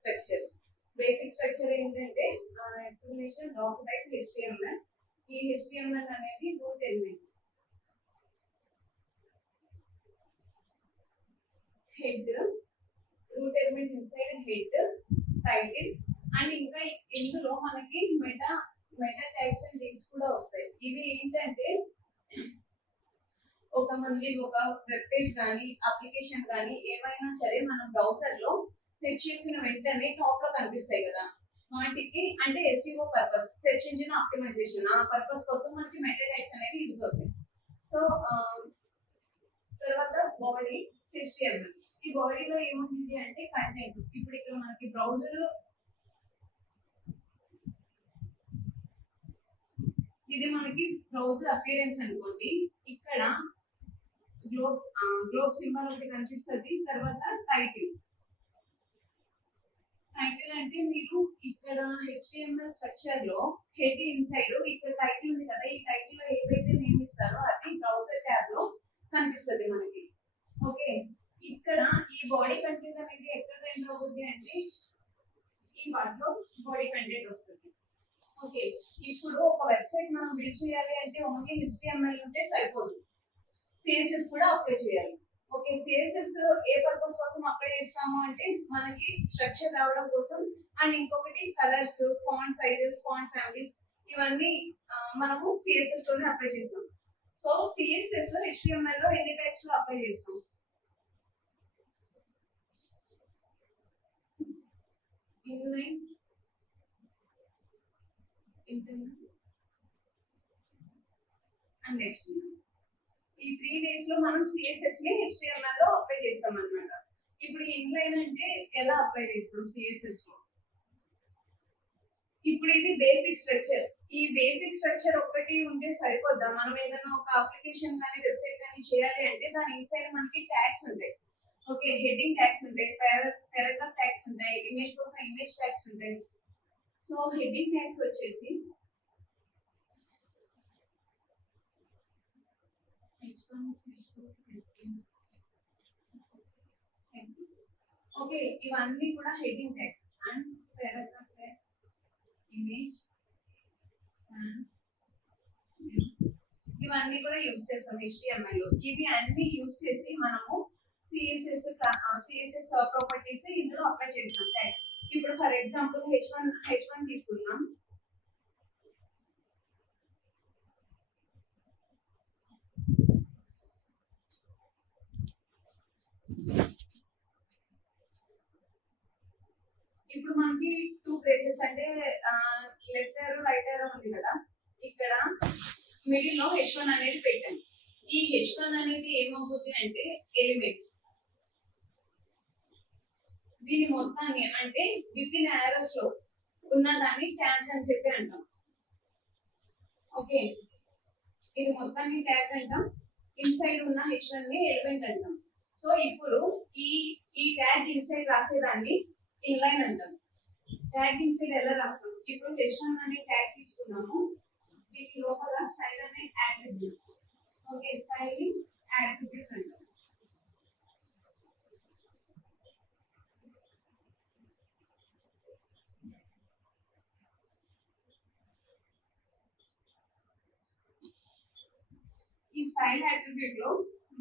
Structure. Basic structure ఏంటంటే exclamation doctype HTML. ఈ HTML అనేది root element. Head, root element inside head, title and ఇంకా ఇందులో మనకి మెటా ట్యాగ్స్ అండ్ లింక్స్ కూడా వస్తాయి. ఇవి ఏంటంటే ఒక వెబ్ పేజ్ కానీ అప్లికేషన్ కానీ ఏమైనా సరే మనం బ్రౌజర్ లో సెర్చ్ చేసిన వెంటనే టాప్ లో కనిపిస్తాయి కదా, వాటికి అంటే SEO purpose, search engine optimization, ఆ పర్పస్ కోసం మనకి మెటా ట్యాగ్స్ అనేవి యూజ్ అవుతాయి. సో తర్వాత బాడీ HTML. ఈ బాడీలో ఏముంటుంది అంటే కంటెంట్. ఇప్పుడు ఇక్కడ మనకి బ్రౌజర్ ఇది మనకి బ్రౌజర్ అపియరెన్స్ అనుకోండి. ఇక్కడ గ్లోబ్ సింబల్ ఒకటి కనిపిస్తుంది. తర్వాత టైటిల్ అంటే మీరు ఇక్కడ HTML స్ట్రక్చర్ లో హెడ్ ఇన్సైడ్ ఇక్కడ టైటిల్ ఉంది కదా, ఈ టైటిల్ లో ఏదైతే నేమ్ ఇస్తారో అది బ్రౌజర్ ట్యాబ్ లో కనిపిస్తుంది మనకి. ఓకే, ఇక్కడ ఈ బాడీ కంటెంట్ అనేది ఎక్కడ ఎంటర్ అవుతుంది అంటే ఈ వాటిలో బాడీ కంటెంట్ వస్తుంది. ఓకే, ఇప్పుడు ఒక వెబ్సైట్ మనం బిల్డ్ చేయాలి అంటే ఓన్లీ HTML ఉంటే సరిపోదు, CSS కూడా అప్లై చేయాలి. ఓకే, CSS ఏ పర్పస్ కోసం అప్లై చేస్తాము అంటే మనకి స్ట్రక్చర్ రావడం కోసం, అండ్ ఇంకొకటి colours, font sizes, font families ఇవన్నీ మనము CSS లోనే అప్లై చేస్తాం. సో CSS HTML లో ఎన్ని టైప్స్ లో అప్లై చేస్తాం? Inline, internal and external. ఈ 3 ways లో మనం CSS ని HTML లో అప్లై చేస్తాం అన్నమాట. ఇప్పుడు ఇన్లైన్ అంటే ఎలా అప్లై చేస్తాం CSS లో? ఇప్పుడు ఇది బేసిక్ స్ట్రక్చర్. ఈ బేసిక్ స్ట్రక్చర్ ఒక్కటి ఉంటే సరిపోద్దా? మనం ఏదైనా ఒక అప్లికేషన్ కానీ వెబ్సైట్ కానీ చేయాలి అంటే దాని ఇన్సైడ్ మనకి ట్యాగ్స్ ఉంటాయి. ఓకే, హెడ్డింగ్ ట్యాగ్స్ ఉంటాయి, పారాగ్రాఫ్ ట్యాగ్స్ ఉంటాయి, ఇమేజ్ కోసం ఇమేజ్ ట్యాగ్స్ ఉంటాయి. సో హెడ్డింగ్ ట్యాగ్స్ వచ్చేసి ఓకే, ఇవన్నీ కూడా heading tags and paragraph tags, image, ఇవన్నీ కూడా యూజ్ చేస్తాం HTML లో. ఇవి అన్ని యూజ్ చేసి మనము CSS ప్రాపర్టీస్ ఇందులో అప్లై చేస్తాం ట్యాగ్స్. ఇప్పుడు ఫర్ ఎగ్జాంపుల్ H1 తీసుకుందాం. ఇప్పుడు మనకి 2 ప్లేసెస్ అంటే లెఫ్ట్ ఏరో రైట్ ఏరో ఉంది కదా, ఇక్కడ మిడిల్ లో H1 అనేది పెట్టాం. ఈ H1 అనేది ఏమవుతుంది అంటే ఎలిమెంట్. దీని మొత్తాన్ని అంటే విత్ ఇన్ ఏరస్ లో ఉన్నదాన్ని ట్యాగ్ అని చెప్పి అంటాం. ఓకే, ఇది మొత్తాన్ని ట్యాగ్ అంటాం, ఇన్సైడ్ ఉన్న H1 ని ఎలిమెంట్ అంటాం. సో ఇప్పుడు ఈ ట్యాగ్ ఇన్సైడ్ రాసేదాన్ని ఇన్లైన్ అంటాం. ట్యాగ్ ఇన్సైడ్ ఎలా రాస్తాం? ఇప్పుడు H1 అనే ట్యాగ్ తీసుకున్నాము, దీని లోపల స్టైల్ అనే అట్రిబ్యూట్. ఓకే, స్టైల్ అట్రిబ్యూట్ అంటాం. ఈ స్టైల్ అట్రిబ్యూట్ లో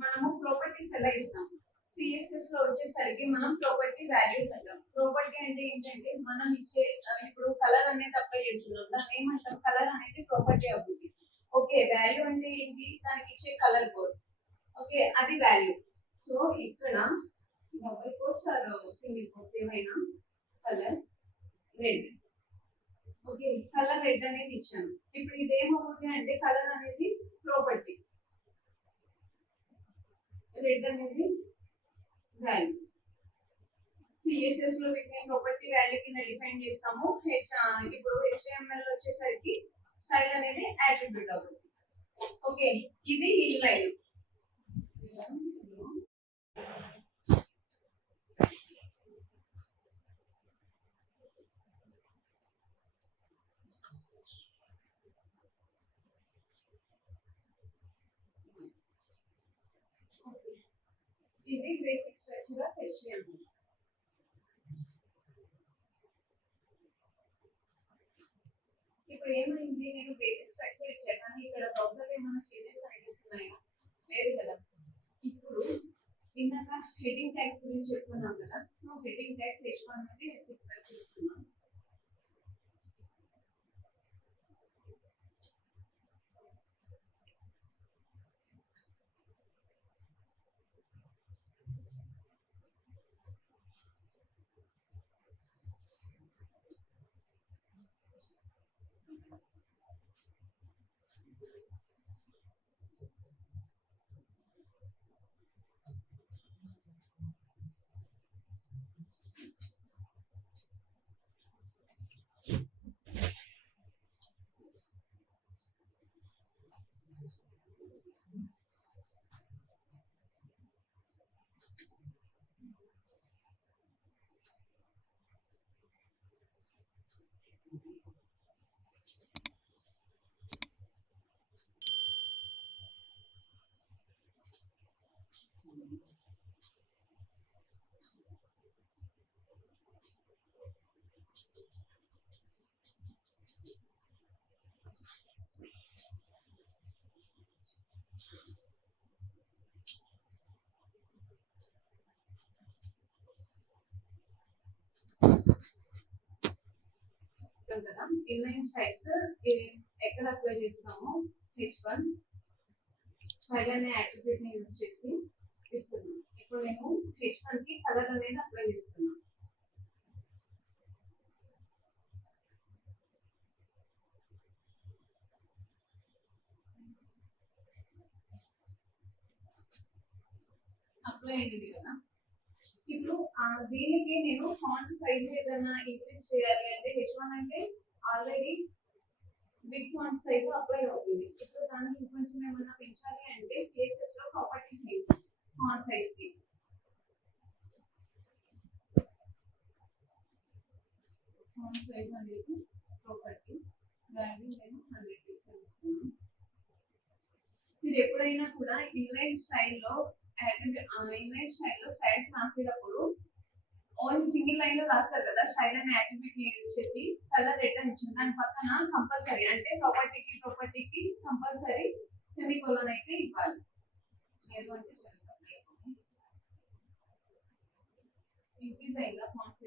మనము ప్రాపర్టీస్ ఎలా ఇస్తాం? CSS లో వచ్చేసరికి మనం ప్రాపర్టీ వాల్యూస్ అంటాం. ప్రాపర్టీ అంటే ఏంటంటే మనం ఇచ్చే ఇప్పుడు కలర్ అనేది అప్లై చేస్తున్నాం, దాన్ని ఏమంటాం? కలర్ అనేది ప్రాపర్టీ అవుతుంది. ఓకే, వాల్యూ అంటే ఏంటి? దానికి ఇచ్చే కలర్ కోడ్. ఓకే, అది వాల్యూ. సో ఇక్కడ double quotes or single quotes ఏమైనా colour red. Okay, colour red అనేది ఇచ్చాను. ఇప్పుడు ఇదేమవుతుంది అంటే కలర్ అనేది ప్రాపర్టీ, రెడ్ అనేది వాల్యూ. CSS లో వీటిని ప్రాపర్టీ వాల్యూ కింద డిఫైన్ చేస్తాము. ఇప్పుడు HTML లో వచ్చేసరికి స్టైల్ అనేది అట్రిబ్యూట్ అవుతుంది. ఓకే, ఇది ఇన్లైన్. ఇది బేసిక్ స్ట్రక్చర్ ఆఫ్ HTML. ఇప్పుడు ఏమైంది, నేను బేసిక్ స్ట్రక్చర్ ఇచ్చాను కానీ ఇక్కడ బ్రౌజర్ ఏమైనా చేంజెస్ కనిపిస్తున్నాయా? లేదు కదా. ఇప్పుడు ఇందాక హెడ్డింగ్ ట్యాగ్స్ గురించి చెప్పుకున్నాం కదా. సో హెడ్డింగ్ ట్యాగ్స్ H1 నుండి H6 వరకు ఇస్తున్నాం. కదా ఇన్లైన్ స్టైల్స్ ఎక్కడ అప్లై చేస్తామో H1 స్టైల్ అనే అట్రిబ్యూట్ ని యూజ్ చేసి ఇస్తున్నాను. ఇప్పుడు నేను H1 కి కలర్ అనేది అప్లై చేస్తున్నాను. అప్లై అయింది కదా. ఇప్పుడు దీనికి నేను ఫాంట్ సైజ్ ఏదైనా ఇంక్రీజ్ చేయాలి అంటే H1 అంటే already big font size apply అవుతుంది. ఇప్పుడు దానికి ఇంకొంచెం ఏమైనా పెంచాలి అంటే CSS లో ప్రాపర్టీస్ ఏంటి ఫాంట్ సైజ్ కి ఫాంట్ సైజ్ అనేది ప్రాపర్టీ వాల్యూ నేను 100 పిక్సెల్స్ ఇస్తున్నాను. మీరు ఎప్పుడైనా కూడా ఇన్లైన్ స్టైల్లో స్టైల్స్ రాసేటప్పుడు ఓన్లీ సింగిల్ లైన్ లో రాస్తారు కదా. స్టైల్ అనే అట్రిబ్యూట్ ని యూజ్ చేసి కలర్ రెడ్ అని ఇచ్చింది. దాని పక్కన కంపల్సరీ అంటే ప్రాపర్టీకి కంపల్సరీ సెమీకోలన్ అయితే ఇవ్వాలి. లేదు అంటే ఇంక్రీజ్ అయిందా ఫాంట్